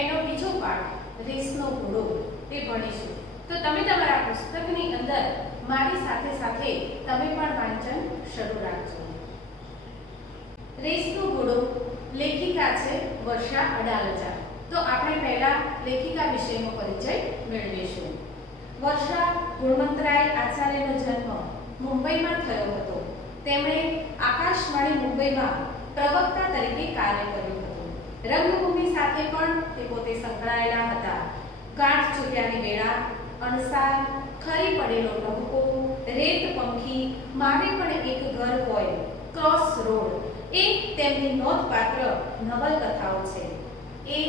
એનો બીજો પાઠ રેસનો ઘોડો તે ભણીશું. તો તમે તમારા પુસ્તકની અંદર મારી સાથે સાથે તમે પણ વાંચન શરૂ રાખજો. રેસનો ઘોડો લેખિકા છે વર્ષા અડાલજા. તો આપણે પહેલા લેખિકા વિષયનો પરિચય મેળવીશું. વર્ષા ગુણવંતરાય આચાર્યનો જન્મ મુંબઈમાં થયો હતો. તેમણે આકાશવાણી મુંબઈમાં પ્રવક્તા તરીકે કાર્ય કર્યું હતું. રંગભૂમિ સાથે પણ તે પોતે સંકળાયેલા હતા. ગાંઠ ચૂર્યાની વેળા, અણસાર, ખરી પડેલો ટહુકો, રેત પંખી, મારે પણ એક ઘર હોય, ક્રોસ રોડ એ તેમની નોંધપાત્ર નવલકથાઓ છે. એ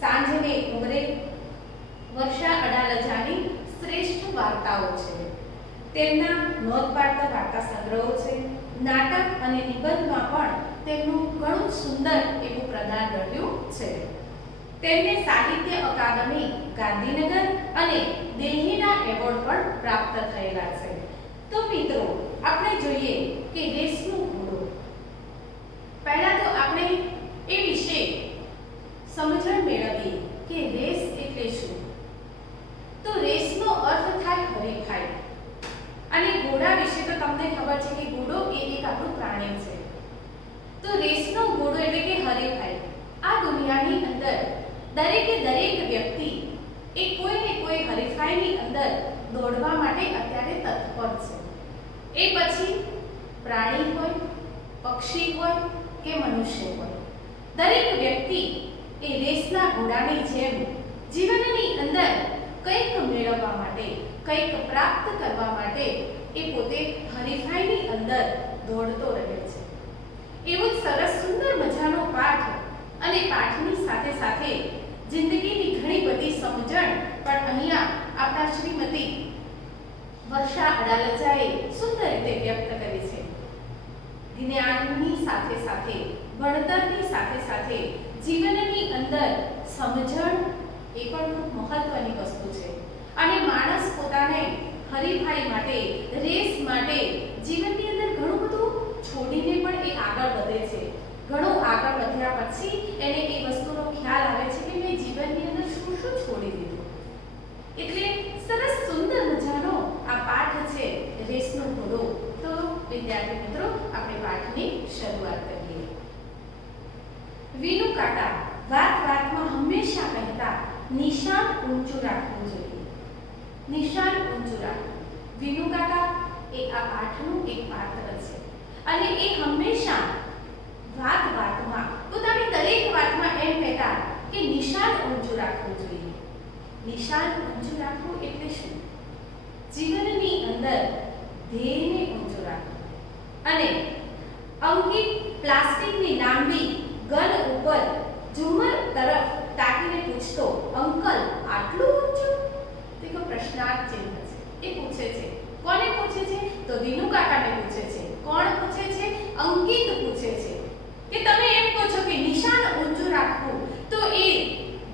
સાંજને ઉમરે વર્ષા અડાલજાની શ્રેષ્ઠ વાર્તાઓ છે. તેમના નોંધપાત્ર વાર્તા સંગ્રહો છે. નાટક અને નિબંધમાં પણ તેમનું ઘણું સુંદર એવું પ્રદાન રહ્યું છે. તેમને સાહિત્ય અકાદમી ગાંધીનગર અને દિલ્હીના એવોર્ડ પણ પ્રાપ્ત થયેલા છે. તો મિત્રો, આપણે જોઈએ કે રેસનો ઘોડો. પહેલા તો આપણે એ વિશે સમજણ મેળવીએ કે રેસ એટલે શું. તો રેસનો અર્થ થાય હરીફાઈ. અને ઘોડા વિશે તો તમને ખબર છે કે ઘોડો એ એક આપણું પ્રાણી છે. તો રેસનો ઘોડો એટલે કે હરીફાઈ. આ દુનિયાની અંદર દરેક વ્યક્તિ એ કોઈ ને કોઈ હરીફાઈની અંદર દોડવા માટે અત્યારે તત્પર છે. એ પછી પ્રાણી હોય, પક્ષી હોય કે મનુષ્ય હોય, દરેક વ્યક્તિ એ રેસના ઘોડાની જેમ જીવનની અંદર કંઈક મેળવવા માટે, કંઈક પ્રાપ્ત કરવા માટે એ પોતે હરીફાઈની અંદર દોડતો રહે છે. એવું જ સરસ સુંદર મજાનો પાઠ અને પાઠની સાથે સાથે જિંદગીની ઘણી બધી સમજણ પણ અહીંયા આપણા શ્રીમતી વર્ષા અડાલજાએ સુંદર રીતે વ્યક્ત કરી છે. જ્ઞાનની સાથે સાથે, ભણતરની સાથે સાથે જીવનની અંદર સમજણ એ પણ ખૂબ મહત્વની વસ્તુ છે. અને માણસ પોતાને હરીફાઈ માટે, રેસ માટે જીવનની અંદર ઘણું બધું છોડીને પણ એ આગળ વધે છે. ઘણું આગળ વધ્યા પછી એને એ વસ્તુનો ખ્યાલ આવે છે કે મેં જીવનની અંદર શું શું છોડી દીધું. એટલે સરસ સુંદર મજાનો આ પાઠ છે રેસનો ઘોડો. તો વિદ્યાર્થી મિત્રો, આપણે પાઠની શરૂઆત કરીએ. વિનુ કાકા વાત વાતમાં હંમેશા કહેતા, નિશાન ઊંચું રાખવું જોઈએ. નિશાન ઊંચું રાખવું. વિનુ કાકા એ આ પાઠનું એક પાત્ર છે. અને એ હંમેશા વાત વાતમાં, પોતાની દરેક વાતમાં એમ કહેતા કે નિશાન ઊંચું રાખવું જોઈએ. નિશાન ઊંચું રાખવું એટલે શું? જીવનની અંદર ધ્યેયને ઊંચું રાખવું. અને અંકિત પ્લાસ્ટિકની લાંબી ગન ઉપર ઝુમર તરફ તાકીને પૂછતો, અંકલ આટલું ઊંચું? તે પ્રશ્નાર્થ ચિહ્ન છે. એ પૂછે છે. કોને પૂછે છે? તો વિનુ કાકાને પૂછે છે. કોણ પૂછે છે? અંકિત પૂછે છે કે તમે એમ કહો છો કે નિશાન ઊંચું રાખવું, તો એ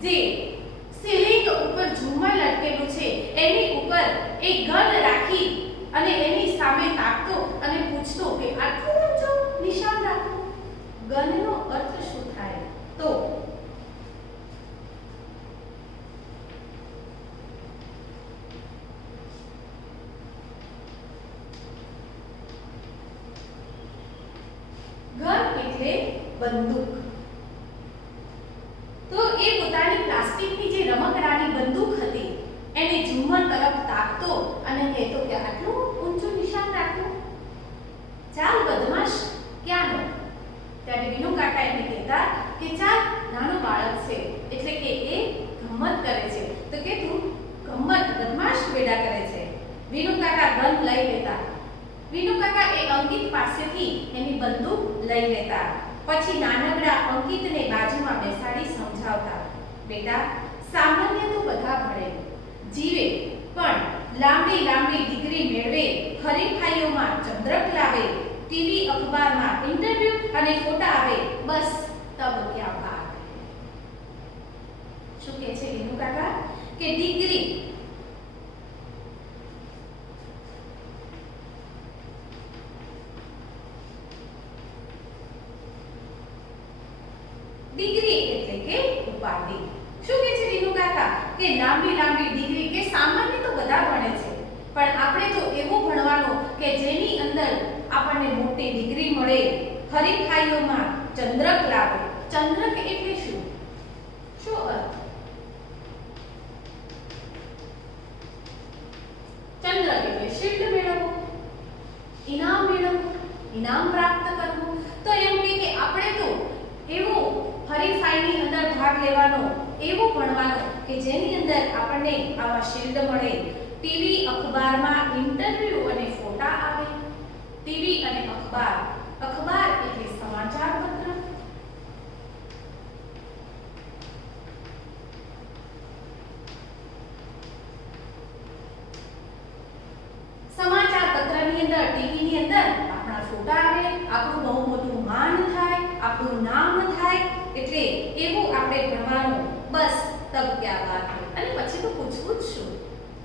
જે સીલિંગ ઉપર ઝુમર લટકેલું છે એની ઉપર એક ગન રાખી અને એની સામે તાકતો અને પૂછતો કે આટલું ઊંચું નિશાન રાખવું. ગનનો અર્થ શું થાય? તો બંદૂક. તો એ પોતાની પ્લાસ્ટિકની જે રમકડાની બંદૂક હતી એને ઝુમ્મર તરફ તાકતો અને કહેતો કે આટલું ઊંચું નિશાન રાખવું. ચાલ બદમાશ, ક્યાંનો? ત્યારે વિનુ કાકા એને કહેતા કે ચાલ, નાનો બાળક છે એટલે કે એ ગમ્મત કરે છે, તો કે તું ગમ્મત બદમાશ વેડા કરે છે. વિનુ કાકા ગન લઈ લેતા. વિનુ કાકા એ અંકિત પાસેથી એની બંદૂક લઈ લેતા. પછી નાનકડા અંકિતને બાજુમાં બેસાડી સમજાવતા, બેટા, સામાન્ય તો બધા ભણે, જીવે, પણ લાંબી લાંબી ડિગ્રી મેળવે, હરીફાઈઓમાં ચંદ્રક લાવે, ટીવી અખબારમાં ઇન્ટરવ્યુ અને ફોટા આવે, બસ તબ ક્યાં બાત. શું કહે છે વિનુ કાકા? કે ડિગ્રી એટલે કે ઉપાધિ. કે લાંબી લાંબી ડિગ્રી કે સામાન્ય તો બધા ભણે છે, પણ આપણે તો એવું ભણવાનું કે જેની અંદર આપણને મોટી ડિગ્રી મળે, હરીફાઈઓમાં ચંદ્રક લાવે. ચંદ્રક એટલે શું? શું અર્થ? ચંદ્રક એટલે શિલ્ડ મેળવવું, ઇનામ મેળવવું, ઇનામ પ્રાપ્ત કરવું. તો એમ કે આપણે તો એવું હરીફાઈની અંદર ભાગ લેવાનો, એવું ભણવાનું કે જેની અંદર આપણને આવા શિલ્ડ મળે. ટીવી અખબારમાં ઇન્ટરવ્યુ અને ફોટા આવે. ટીવી અને અખબાર, અખબાર એટલે સમાચાર પત્ર. સમાચાર પત્રની અંદર, ટીવીની અંદર આપણા ફોટા આવે, આપણું બહુ મોટું માન થાય, આપણું નામ થાય. એટલે એવું આપણે ભણવાનું. બસ તબ ક્યા બાત હે. અને પછી તો પૂછવું જ શું?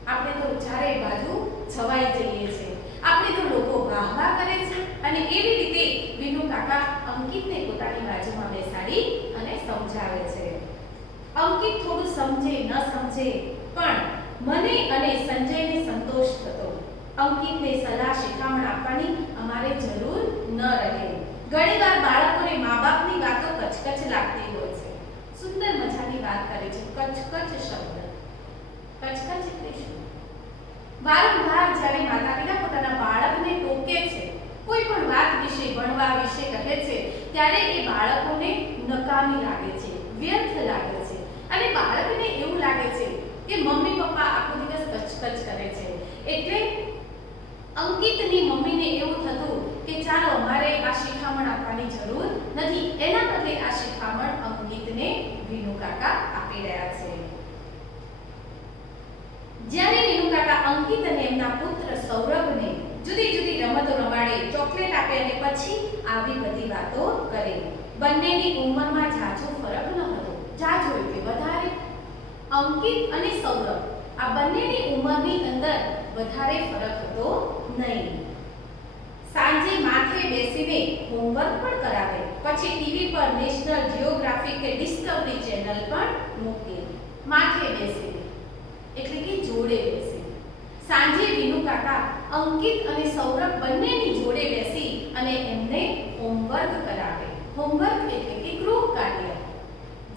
આપણે તો ચારે બાજુ છવાઈ જઈએ છીએ. આપણે તો લોકો વાહ વાહ કરે છે. અને એવી રીતે વિનુ કાકા અંકિતને પોતાની બાજુમાં બેસાડી અને સમજાવે છે. અંકિત થોડું સમજે ન સમજે, પણ મને અને સંજયને સંતોષ થતો. અંકિતને સલાહ શિખામણ આપવાની અમારે જરૂર ન રહે. ઘણીવાર બાળકોને મા-બાપની વાતો કચકચ લાગતી હોય છે. સુંદર મજાની વાત કરે છે, કચકચ શબ્દ. કચકચ એટલે શું? વારંવાર જ્યારે માતા-પિતા પોતાના બાળકને ટોકે છે, કોઈ પણ વાત વિશે, ભણવા વિશે કહે છે, ત્યારે એ બાળકોને નકામી લાગે છે, વ્યર્થ લાગે છે. અને બાળકને એવું લાગે છે કે મમ્મી પપ્પા આખો દિવસ કચકચ કરે છે. એટલે અંકિતની મમ્મીને એવું થતું કે ચાલો અમારે આ શિખામણ આપવાની જરૂર નથી, એના બદલે આ શિખામણ અંકિતને વિનુ કાકા આપી રહ્યા છે. જ્યારે વિનુ કાકા અંકિત અને એમના પુત્ર સૌરભને જુદી જુદી રમતો રમાડે, ચોકલેટ આપે અને પછી આવી બધી વાતો કરે. બંનેની ઉંમરમાં ઝાઝો ફરક ન હતો. ઝાઝો એટલે વધારે. અંકિત અને સૌરભ આ બંનેની ઉંમરની અંદર વધારે ફરક હતો નહીં. સાંજે માથે બેસીને હોમવર્ક પણ કરાવે, પછી ટીવી પર નેશનલ જિયોગ્રાફિક કે ડિસ્કવરી ચેનલ પણ મૂકે. માથે બેસીને એટલે કે જોડે બેસી. સાંજે વિનુ કાકા અંકિત અને સૌરભ બંનેની જોડે બેસી અને એમને હોમવર્ક કરાવે. હોમવર્ક એટલે કે ગૃહ કાર્ય.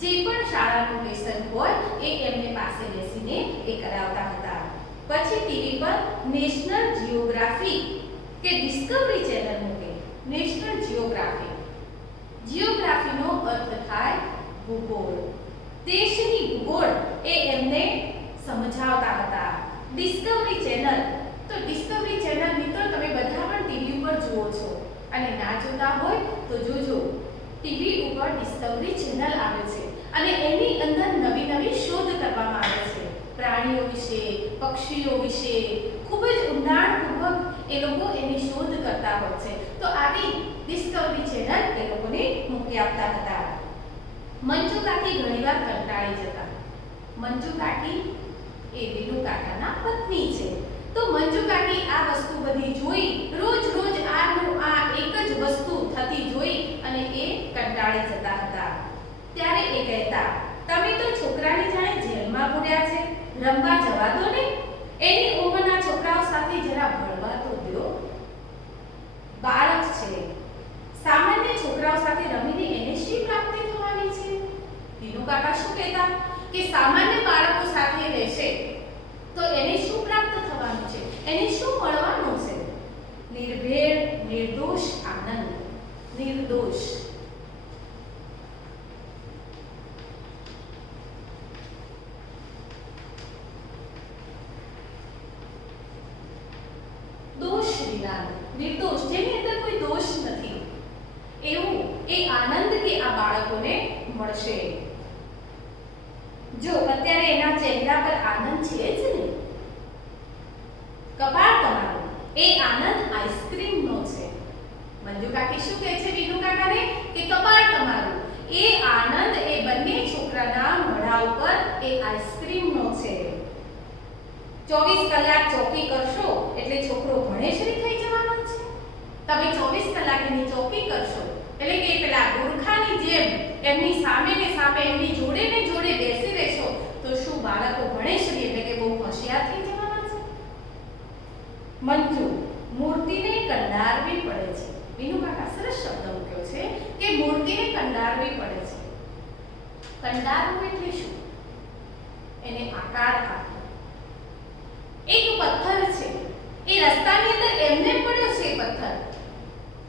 જે પણ શાળાનું લેસન હોય એ એમને પાસે બેસીને એ કરાવતા હતા. પછી ટીવી પર નેશનલ જિયોગ્રાફી કે ડિસ્કવરી ચેનલ મૂકે. નેશનલ જિયોગ્રાફી, જિયોગ્રાફીનો અર્થ થાય ભૂગોળ. દેશની ભૂગોળ એ એમને સમજાવતા હતા. ડિસ્કવરી ચેનલ, તો ડિસ્કવરી ચેનલ મિત્રો તમે બધા પણ ટીવી ઉપર જુઓ છો, અને ના જોતા હોય તો જોજો. ટીવી ઉપર ડિસ્કવરી ચેનલ આવે છે અને એની અંદર નવી નવી શોધ કરવામાં આવે છે. પ્રાણીઓ વિશે, પક્ષીઓ વિશે ખૂબ જ ઊંડાણપૂર્વક એ લોકો એની શોધ કરતા હોય છે. તો આવી ડિસ્કવરી ચેનલ એ લોકોને મૂકી આપતા હતા. મંજુ કાકી ઘણીવાર કંટાળી જતા. મંજુ કાકી એ વિનુ કાકાના પત્ની છે. તો મંજુ કાકી આ વસ્તુ બધી જોઈ, રોજ રોજ આનું આ એક જ વસ્તુ થતી જોઈ અને એ કંટાળી જતા હતા. ત્યારે એ કહેતા, તમે તો છોકરાની જાણે જેલમાં પૂર્યા છે, રમવા જવા દો ને. એની ઉંમરના છોકરાઓ સાથે જરા ભણવા તો દો. બાળક છે, સામાન્ય છોકરાઓ સાથે રમીને એને શી પ્રાપ્તિ થવાની છે? વિનુ કાકા શું કહેતા કે સામાન્ય બાળકો સાથે રહેશે તો એને શું પ્રાપ્ત થવાનું છે? એને શું મળવાનું છે? નિર્ભેળ, નિર્દોષ આનંદ. નિર્દોષ નિર્દોષ, જેની અંદર કોઈ દોષ નથી, એવું એ આનંદ કે આ બાળકોને મળશે. જો અત્યારે એના ચહેરા પર આનંદ છે જ ને. કપાળ તમારું, એ આનંદ આઈસ્ક્રીમનો છે. મંજુ કાકી શું કહે છે વિનુ કાકાને કે કપાળ તમારું, એ આનંદ એ બંને છોકરાના મોઢા ઉપર એ આઈસ્ક્રીમનો છે. 24 કલાક ચોકી કરશો એટલે છોકરો ભણેશ્રી થઈ જવાનો છે. તમે 24 કલાક એની ચોકી કરશો એટલે કે પેલા ગુરખાની જેમ એમની સામે ને સામે એમની જોડે ને જોડે બેસી રહેશો તો શું શું બાળકો ભણેશ્રી એટલે કે બહુ હોશિયાર થઈ જવાના છે? મંજુ, મૂર્તિને કંડારવી પડે છે. વિનુ કાકા સરસ શબ્દ મૂક્યો છે કે મૂર્તિને કંડારવી પડે છે. કંડારવું એટલે શું? એને આકાર આપવો. એક પથ્થર છે, એ રસ્તાની અંદર એમને પડ્યો છે. પથ્થર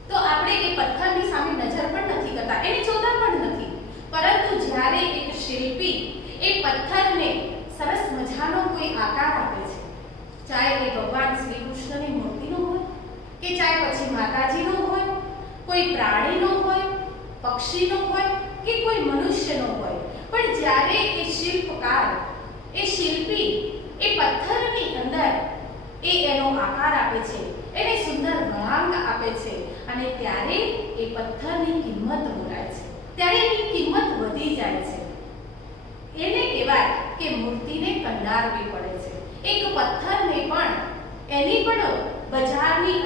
તો આપણે એ પથ્થરની સામે નજર પણ નથી કરતા, એને જોતા પણ નથી. પરંતુ જ્યારે એક શિલ્પી એ પથ્થરને સરસ મજાનો કોઈ આકાર આપે છે, ચાહે એ ભગવાન શ્રી કૃષ્ણની મૂર્તિનો હોય કે ચાહે પછી માતાજીનો હોય, કોઈ પ્રાણીનો હોય, પક્ષીનો હોય કે કોઈ મનુષ્યનો હોય, પણ જ્યારે એ શિલ્પકાર, એ શિલ્પી એ પથ્થરની અંદર એનો આકાર આપે છે, એને સુંદર વળાંક આપે છે, અને ત્યારે એ પથ્થરની કિંમત બોલાય છે, ત્યારે એની કિંમત વધી જાય છે. એને કહેવાય કે મૂર્તિને કંડારવી પડે છે. એક પથ્થરને પણ એની પણ બજારની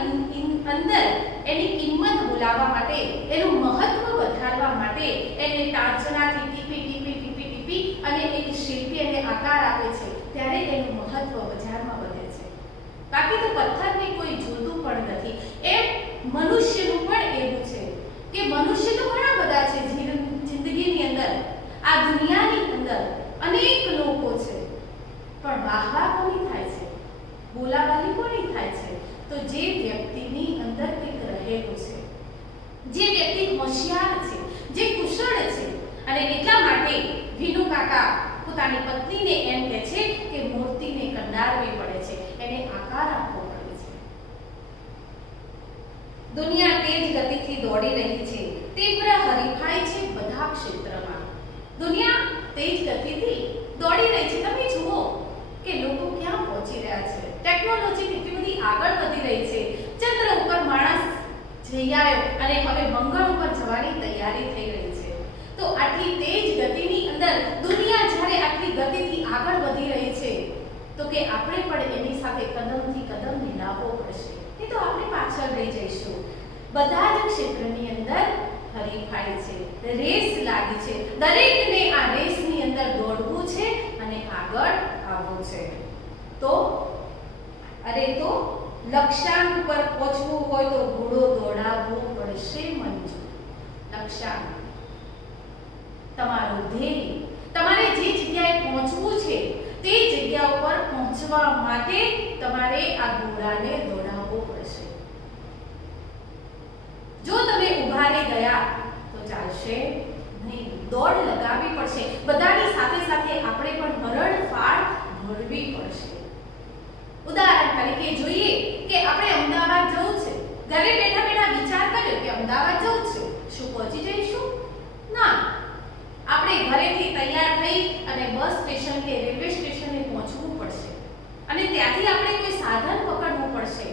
અંદર એની કિંમત બોલાવવા માટે, એનું મહત્વ વધારવા માટે એને ટાંચણાથી ટીપી અને એક શિલ્પી એને આકાર આપે છે, ત્યારે એનું મહત્વ બજારમાં વધે છે. બાકી તો પથ્થરને કોઈ જોતું પણ નથી. એમ મનુષ્યનું પણ એવું છે કે મનુષ્ય તો ઘણા બધા છે જિંદગીની અંદર, આ દુનિયાની અંદર અનેક લોકો છે, પણ વાહવા કોની થાય છે? બોલાવાલી કોની થાય છે? તો જે વ્યક્તિની અંદર કંઈક રહેલું છે, જે વ્યક્તિ હોશિયાર છે, જે કુશળ છે. અને એટલા માટે વિનુ કાકા પોતાની પત્નીને એમ કહે છે કે મૂર્તિને કંડારવી પડે છે, એને આકાર આપવો પડે છે. દુનિયા તેજ ગતિથી દોડી રહી છે, તીવ્ર હરીફાઈ છે બધા ક્ષેત્રમાં. દુનિયા તેજ ગતિથી દોડી રહી છે. તમે જુઓ કે લોકો ક્યાં પહોંચી રહ્યા છે. ટેકનોલોજી કેટલી બધી આગળ વધી રહી છે. ચંદ્ર ઉપર માણસ જઈ આવ્યો અને હવે મંગળ ઉપર જવાની તૈયારી થઈ રહી છે. તો આટલી તેજ ગતિની અંદર દુનિયા જ્યારે આટલી ગતિથી આગળ વધી રહી છે, તો કે આપણે પણ એની સાથે કદમથી કદમ મિલાવવો પડશે. નહીં તો આપણે પાછળ રહી જઈશું. બધા જ ક્ષેત્રની અંદર હરીફાઈ છે, રેસ લાગી છે. દરેકને આ રેસની અંદર દોડવું છે અને આગળ આવવું છે. તો લક્ષ્યાંક પર પહોંચવું હોય તો ઘોડો દોડાવવો પડશે મંજુ. લક્ષ્યાંક, તમારું ધ્યેય, તમારે જે જગ્યાએ પહોંચવું છે તે જગ્યા ઉપર પહોંચવા માટે તમારે આ ઘોડાને દોડાવવો પડશે. જો તમે ઊભા રહી ગયા તો ચાલશે નહીં, દોડ લગાવવી પડશે. બધાની સાથે સાથે આપણે પણ હરણફાળ ભરવી પડશે. ઉદાહરણ તરીકે જોઈએ કે આપણે અમદાવાદ જવું છે. ઘરે બેઠા બેઠા વિચાર કર્યો કે અમદાવાદ જવું છે, શું પહોંચી જઈશું? ના, આપણે ઘરેથી તૈયાર થઈ અને બસ સ્ટેશન કે રેલવે સ્ટેશને પહોંચવું પડશે, અને ત્યાંથી આપણે કોઈ સાધન પકડવું પડશે,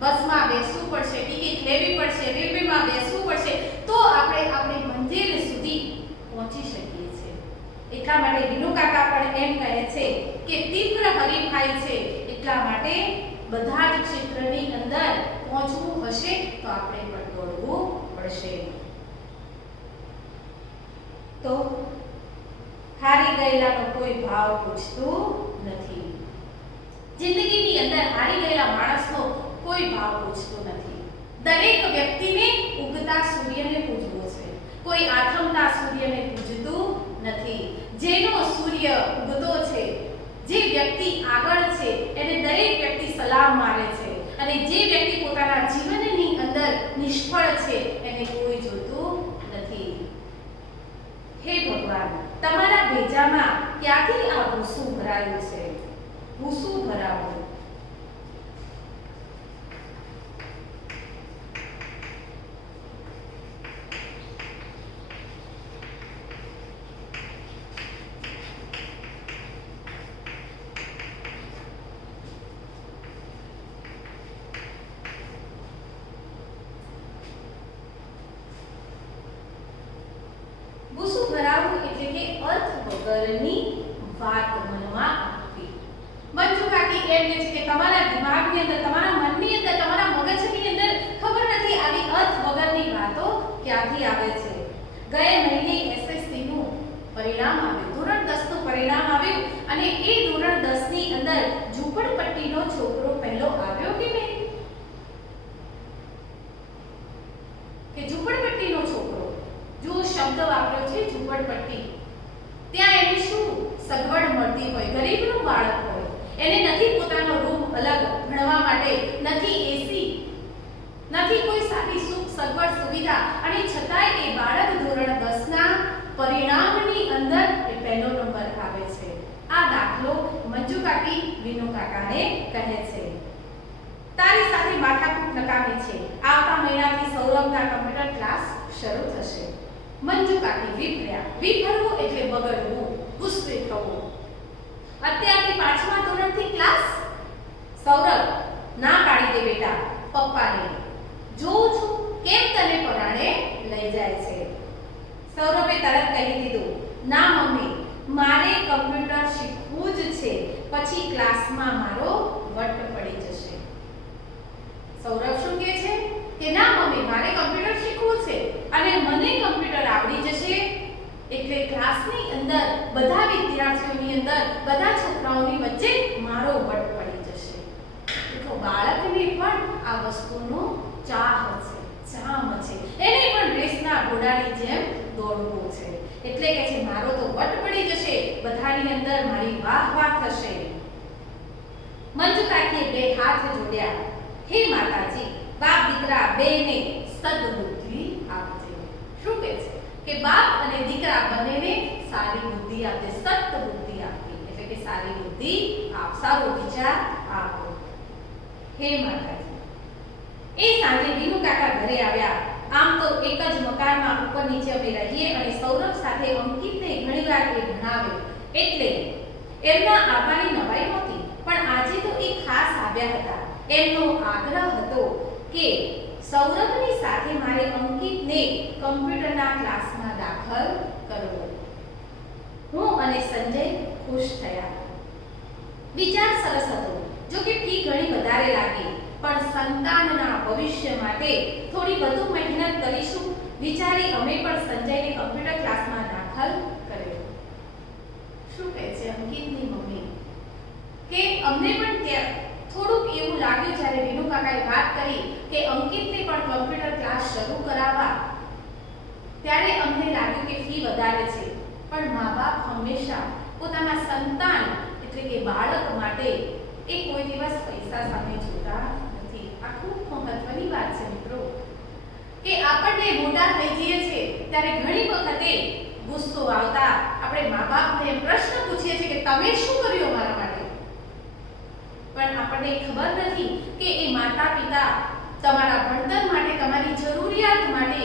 બસમાં બેસવું પડશે, ટિકિટ લેવી પડશે, રેલવેમાં બેસવું પડશે, તો આપણે આપણી મંજિલ સુધી પહોંચી શકીએ છીએ. એટલા માટે વિનુ કાકા પણ એમ કહે છે કે તીવ્ર હરીફાઈ છે, એટલા માટે બધા જ ક્ષેત્રની અંદર પહોંચવું હશે તો આપણે પણ દોડવું પડશે. તો હારી ગયેલાનો કોઈ ભાવ પૂછતું નથી. જિંદગીની અંદર હારી ગયેલા માણસનો કોઈ ભાવ પૂછતો નથી. દરેક વ્યક્તિને ઉગતા સૂર્યને પૂજવો છે, કોઈ આથમતા સૂર્યને પૂજતું નથી. જેનો સૂર્ય ઉગતો છે, જે વ્યક્તિ આગળ છે, એને દરેક વ્યક્તિ સલામ મારે છે, અને જે વ્યક્તિ પોતાના જીવનની અંદર નિષ્ફળ છે એને કોઈ જોતું નથી. હે ભગવાન, તમારા ભેજામાં ક્યાંથી આ ભૂસું ભરાયું છે? ભૂસું ભરાવું. એટલે કે અર્થ વગરની વાત મનમાં આવતી. મંજુ કાકી એમ કહે છે કે તમારા દિમાગની અંદર, તમારા મનની અંદર, તમારા મગજની અંદર ખબર નથી આવી અર્થ વગરની વાતો ક્યાંથી આવે છે. ગયા મહિને એસએસસી નું પરિણામ આવ્યું, ધોરણ 10 નું પરિણામ આવ્યું અને એ ધોરણ 10 ની અંદર ઝૂંપડપટ્ટીનો છોકરો પહેલો આવ્યો કે નહીં? કે ઝૂંપડપટ્ટીનો છોકરો, જો શબ્દ વાપર્યો છે ઝૂંપડપટ્ટી, ત્યાં એને શું સગવડ મળતી હોય? ગરીબનું બાળક હોય, એને નથી પોતાનો રૂમ અલગ ભણવા માટે, નથી એસી, નથી કોઈ સારી સુખ સગવડ સુવિધા, અને છતાંય એ બાળક ધોરણ 10 ના પરિણામની અંદર એ પહેલો નંબર આવે છે. આ દાખલો મંજુ કાકી વિનુ કાકાને કહે છે. તારી સાથે માથાકૂટ નકામી છે. આવતા મહિનાથી સૌરભના કમ્પ્યુટર ક્લાસ શરૂ થશે. મંજુ કાકી વિભર્યા. વિભરવું એટલે બગડવું, ગુસ્સે થવું. અત્યારથી 5મા ધોરણથી ક્લાસ? સૌરભ, ના પાડી દે બેટા, પપ્પાને જોઉં છું કેમ તને પરાણે લઈ જાય છે. સૌરભે તરત કહી દીધું, ના મમ્મી, મારે કમ્પ્યુટર શીખવું જ છે, પછી ક્લાસમાં મારો વટ પડી જશે. સૌરભ શું કહે છે કે ના મમ્મી, મારે કમ્પ્યુટર શીખવું છે અને મને કમ્પ્યુટર આવડી જશે એટલે ક્લાસની અંદર બધા વિદ્યાર્થીઓની અંદર બધા છોકરાઓની વચ્ચે મારો વટ પડી જશે. તો બાળકને પણ આ વસ્તુનો ચાહ છે, ચામ છે, એને પણ રેસના ઘોડાની જેમ દોડવું છે. એટલે કે છે મારો તો વટ પડી જશે, બધાની અંદર મારી વાહ વાહ થશે. મંજુ કાકીએ બે હાથ જોડ્યા. હે માતાજી, બાપ દીકરા બેને સદબુદ્ધિ આપજે. શું કહે છે કે બાપ અને દીકરા બંનેને સારી બુદ્ધિ આપજે, સદબુદ્ધિ આપી એટલે કે સારી બુદ્ધિ આપ, સારો વિચાર આપો. હે માતાજી. એ સાંજે વિનુ કાકા ઘરે આવ્યા. આમ તો એક જ મકાનમાં ઉપર નીચે અમે રહીએ અને સૌરભ સાથે અંકિતને ઘણીવાર એ ભણાવે એટલે એમના આવવાની નવાઈ નહોતી, પણ આજે તો એ ખાસ આવ્યા હતા. એમનો આગ્રહ હતો કે સૌરભની સાથે મારે અંકિતને કમ્પ્યુટરના ક્લાસમાં દાખલ કરવો. હું અને સંજય ખુશ થયા. વિચાર સરસ હતો, જો કે ફી ઘણી વધારે લાગી, પણ સંતાનના ભવિષ્ય માટે થોડી વધુ મહેનત કરીશું વિચારી અમે પણ સંજયને કમ્પ્યુટર ક્લાસમાં દાખલ કર્યો. શું કહે છે અંકિતની મમ્મી કે અમને પણ ત્યાં થોડુંક એવું લાગ્યું જ્યારે વિનુ કાકાએ વાત કરી કે અંકિતને પણ કમ્પ્યુટર ક્લાસ શરૂ કરાવવા, ત્યારે અમને લાગ્યું કે ફી વધારે છે, પણ મા-બાપ હંમેશા પોતાના સંતાન એટલે કે બાળક માટે એ કોઈ દિવસ પૈસા સામે જોતા નથી. આ ખૂબ મહત્વની વાત છે મિત્રો કે આપણે મોટા થઈ જઈએ છીએ ત્યારે ઘણી વખતે ગુસ્સો આવતા આપણે મા-બાપને પ્રશ્ન પૂછીએ છીએ કે તમે શું કર્યું અમારા માટે, પણ આપણને ખબર નથી કે એ માતા-પિતા તમારા ભણતર માટે, તમારી જરૂરિયાત માટે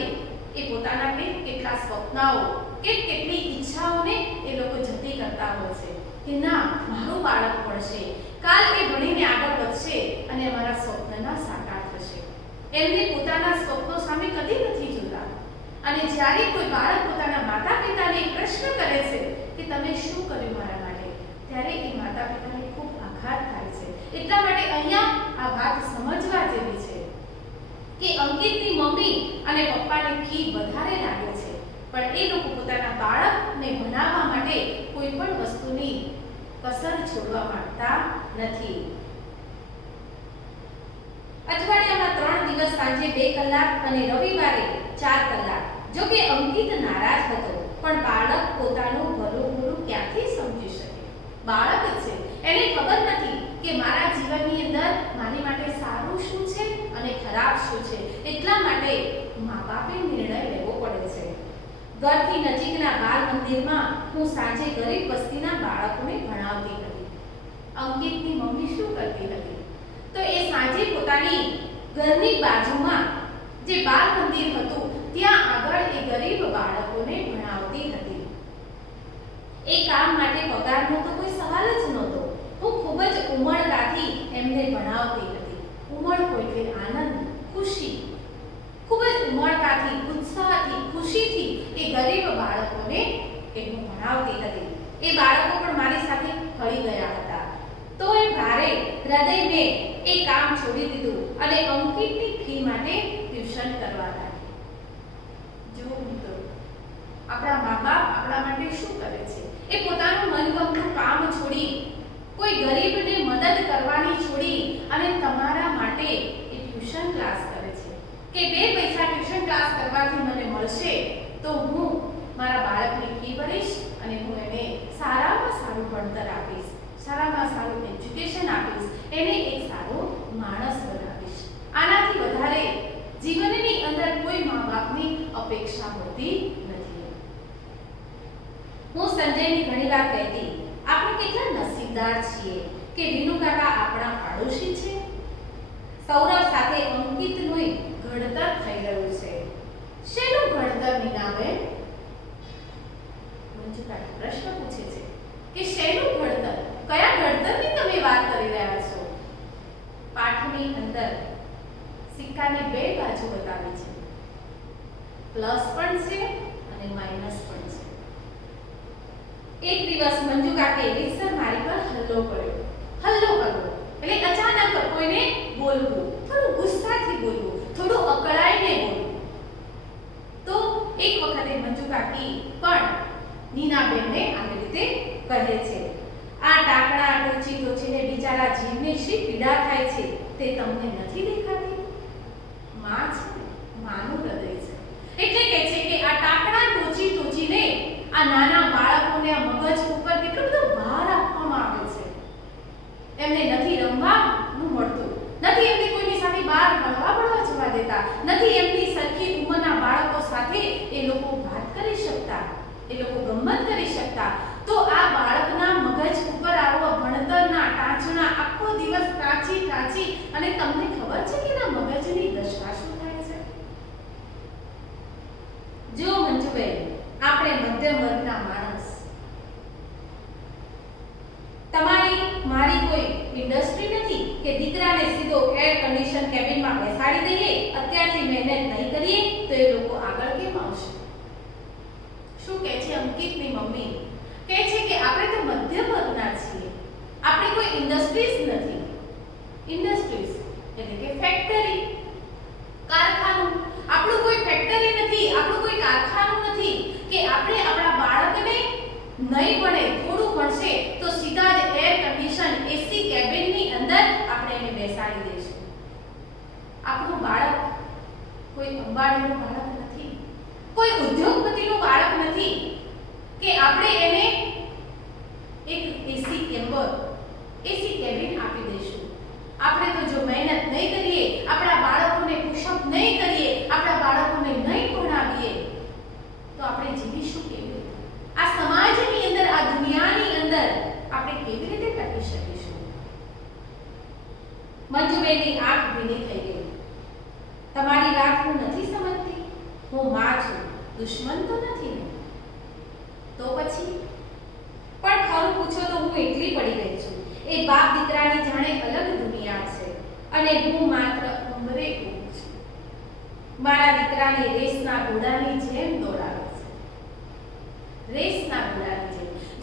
એ પોતાના કેટલા સ્વપ્નાઓ કે કેટલી ઈચ્છાઓને એ લોકો જતી કરતા હોય છે કે ના મારું બાળક ભણશે, કાલ એ ભણીને આગળ વધશે અને અમારા સ્વપ્નના સાકાર થશે. એમને પોતાના સ્વપ્નો સામે કદી નથી જોતા. અને જ્યારે કોઈ બાળક પોતાના માતા-પિતાને પ્રશ્ન કરે છે કે તમે શું કર્યું મારા માટે, ત્યારે એ માતા-પિતાને ખૂબ આઘાત થાય છે. એટલા માટે અહીંયા આ વાત સમજવા જેવી છે કે અંકિતની મમ્મી અને પપ્પાને ફી વધારે લાગે છે, પણ એ લોકો પોતાના બાળકને ભણાવવા માટે કોઈ પણ વસ્તુની કસર છોડવા માંગતા નથી. અઠવાડિયામાં 3 દિવસ સાંજે 2 કલાક અને રવિવારે 4 કલાક. જો કે અંકિત નારાજ હતો, પણ બાળક પોતાનું ભલું ક્યાંથી સમજી શકે? બાળક છે, એને ખબર નથી કે મારા જીવનની અંદર મારી માટે સારું શું છે અને ખરાબ શું છે. એટલા માટે મા-બાપે નિર્ણય લેવો પડે છે. ઘરથી નજીકના બાળ મંદિરમાં હું સાંજે ગરીબ વસ્તીના બાળકોને ભણાવતી હતી. અંકિતની મમ્મી શું કરતી હતી તો એ સાંજે પોતાની ઘરની બાજુમાં જે બાળ મંદિર હતું ત્યાં આગળ એ ગરીબ બાળકોને ભણાવતી હતી. એ કામ માટે પગારનો તો કોઈ સવાલ જ નહોતો. હું ખૂબ જ ઉમળકાથી એમને ભણાવતી હતી. ઉમળકો એટલે આનંદ, ખુશી. ખૂબ જ ઉમળકાથી, ઉત્સાહથી, ખુશીથી એ ગરીબ બાળકોને હું ભણાવતી હતી. એ બાળકો પણ મારી સાથે ફળી ગયા હતા. તો એ ભારે હૃદય મેં એ કામ છોડી દીધું અને અંકિતની ફી માટે ટ્યુશન કરવા લાગી. જો મિત્રો, આપણા મા-બાપ આપણા માટે શું કરે છે? એ પોતાનું મનગમતું કામ છોડી, કોઈ ગરીબને મદદ કરવાની છોડી અને તમારા માટે એ ટ્યુશન ક્લાસ કરે છે કે 2 પૈસા ટ્યુશન ક્લાસ કરવાથી મને મળશે તો હું મારા બાળકની ફી ભરીશ અને હું એને સારામાં સારું ભણતર આપીશ, સારામાં સારું એજ્યુકેશન આપીશ, એને એક સારો માણસ બનાવીશ. આનાથી વધારે જીવનની અંદર કોઈ મા-બાપની અપેક્ષા હોતી નથી. હું સંજયની ઘણીવાર કહેતી, આપણે કેટલા નસીબદાર છીએ કે વિનુ કાકા આપણા પાડોશી છે. સૌરભ સાથે અંકિતનું ઘડતર થઈ રહ્યું છે. શેનું ઘડતર નીનાબેન? મંજુ કાકા પ્રશ્ન પૂછે છે કે શેનું ઘડતર? કયા ઘડતરની તમે વાત કરી રહ્યા છો? પાઠની અંદર સિક્કાની 2 બાજુ બતાવી છે, પ્લસ પણ છે અને માઈનસ પણ છે. એક દિવસ મંજુ કાકે રીતસર મારી પર હલ્લો કર્યો. હલ્લો કરવો એટલે અચાનક કોઈને બોલવું, થોડું ગુસ્સાથી બોલવું, થોડું અકળાઈને બોલવું. તો એક વખતે મંજુ કાકી પણ નીનાબેનને આવી રીતે કહે છે, આ ટાકણા ટોચીને બિચારા જીવને શી પીડા થાય છે તે તમને નથી દેખાતી? માં છે ને, માનું હૃદય છે. એટલે કહે છે કે આ ટાકણા ટોચીને આ નાના બાળકોને આ મગજ ઉપર કેટલો બધો ભાર આપવામાં આવે છે. એમને નથી રમવાનું મળતું, નથી એમને કોઈની સાથે બહાર હળવા જવા દેતા, નથી એમની સરખી ઉંમરના બાળકો સાથે એ લોકો વાત કરી શકતા, એ લોકો ગમ્મત કરી શકતા. તો આ બાળકના મગજ ઉપર આવો ભણતરના ટાંચણા આખો દિવસ ટાંચી અને તમને ખબર છે કે એના મગજની દશા શું થાય છે? જો મંજુબેન, આપણે મધ્યમ વર્ગના માણસ, તમારી મારી કોઈ ઇન્ડસ્ટ્રી નથી કે દીકરાને સીધો એર કન્ડિશન કેબિનમાં બેસાડી દઈએ, અત્યારથી મહેનત નહીં કરીએ તો એ લોકો આગળ કેમ આવશે? શું કહે છે અંકિતની મમ્મી? કહે છે કે આપણે તો મધ્યમ વર્ગના છીએ, આપણે કોઈ ઇન્ડસ્ટ્રીઝ નથી. ઇન્ડસ્ટ્રીઝ એટલે કે ફેક્ટરી, કારખાનું. આપણું કોઈ ફેક્ટરી નથી, આપણું કોઈ કારખાનું નથી કે આપણે આપણા બાળકને નહીં ભણે, થોડું ભણશે તો સીધા જ એર કન્ડિશન એસી કેબિનની અંદર આપણે એને બેસાડી દઈશું. આપણું બાળક કોઈ અંબાણીનું બાળક નથી, કોઈ ઉદ્યોગપતિનું બાળક નથી કે આપણે એને એક એસી કેમ્બર, એસી કેબિન આપી દઈશું. આપણે તો જો મહેનત નહીં કરીએ, આપણા બાળકોને પુશઅપ નહીં કરીએ, આપણા બાળકોને નહીં ભણાવીએ તો આપણે જીવીશું કેવી રીતે? આ સમાજની અંદર, આ દુનિયાની અંદર આપણે કેવી રીતે ટકી શકીશું? મંજુબેનની આંખ ભીની થઈ ગઈ. તમારી વાત હું નથી સમજતી. હું માં છું, દુશ્મન તો નથી ને? તો પછી પણ ખરું પૂછો તો હું એટલી પડી ગઈ છું. એ બાપ દીકરાની જાણે અલગ દુનિયા છે અને હું માત્ર ઉંમરે ઊભું છું. મારા દીકરાને રેસના ઘોડાની જેમ દોડાવે છે, રેસના ઘોડાની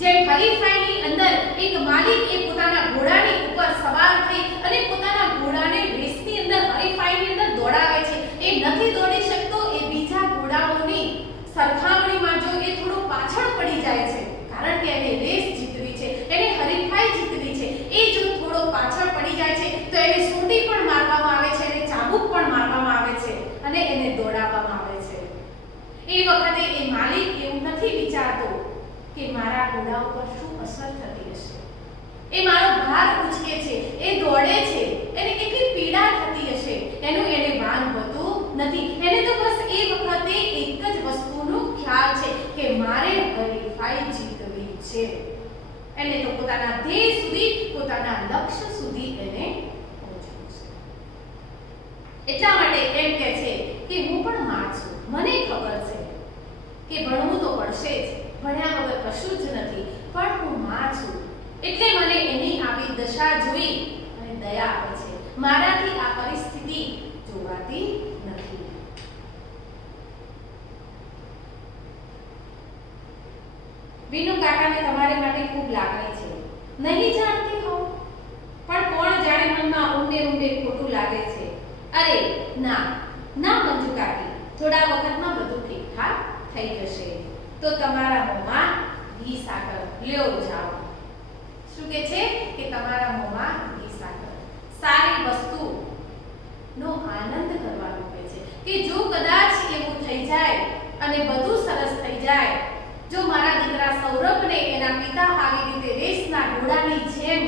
જેમ હરીફાઈની અંદર એક માલિક એ પોતાના ઘોડાની ઉપર સવાર થઈ અને પોતાના ઘોડાને રેસની અંદર, હરીફાઈની અંદર દોડાવે છે. એ નથી દોડી શકતો, એ બીજા ઘોડાઓની સરખામણીમાં જો એ થોડો પાછળ પડી જાય છે, કારણ કે એને રેસ જીતવી છે, એને હરીફાઈ જીતવી છે. એ જો થોડો પાછળ પડી જાય છે તો એને સૂંટી પણ મારવામાં આવે છે, એને ચાબુક પણ મારવામાં આવે છે અને એને દોડાવવામાં આવે છે. એ વખતે એ માલિક એવું નથી વિચારતો કે મારા ઘોડા ઉપર શું અસર થતી હશે, એ મારો ભાર ઉચકે છે, એ દોડે છે, એને કેટલી પીડા થતી હશે, એનું એને ભાન હોતું નથી. એને તો બસ એ વખતે એક જ વસ્તુનો ખ્યાલ છે કે મારે હરીફાઈ જીતવી છે. એને તો પોતાના ધ્યેય સુધી, પોતાના લક્ષ્ય સુધી એને પહોંચવું છે. એટલા માટે એમ કહે છે કે હું પણ માં છું, મને ખબર છે કે ભણવું તો પડશે જ, ભણ્યા વગર કશું જ નથી, પણ હું માં છું એટલે મને એની આવી દશા જોઈ અને દયા આવે છે. મારાથી આ પરિસ્થિતિ જોવાતી નથી. વિનુ કાકાને તમારી માટે ખૂબ લાગણી છે, નહીં જાણતી હોવ, પણ કોણ જાણે મનમાં ઊંડે ઊંડે ખોટું લાગે છે. અરે ના ના મંજુ કાકી, થોડા વખતમાં બધું ઠીકઠાક થઈ જશે. તો તમારા મોંમાં ઘી સાકર લ્યો જાઓ. શું કે છે કે તમારા મોંમાં ઘી સાકર. સારી વસ્તુ નો આનંદ કરવાનો કહે છે કે જો કદાચ એવું થઈ જાય અને બધું સરસ થઈ જાય, જો મારા દીકરા સૌરભને એના પિતા આવી રીતે રેસના ઘોડાની જેમ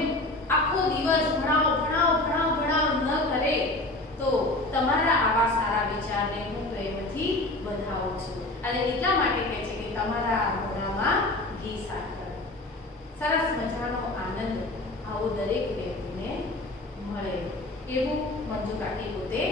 આખો દિવસ ભણાવો ભણાવો ભણાવો ભણાવો ન કરે, તો તમારા આવા સારા વિચારને હું પ્રેમથી વધાવું છું. અને એટલા માટે કહે છે કે તમારા મોઢામાં ઘી સાકર. સરસ મજાનો આનંદ આવો દરેક વ્યક્તિને મળે એવું મંજુ કાકી પોતે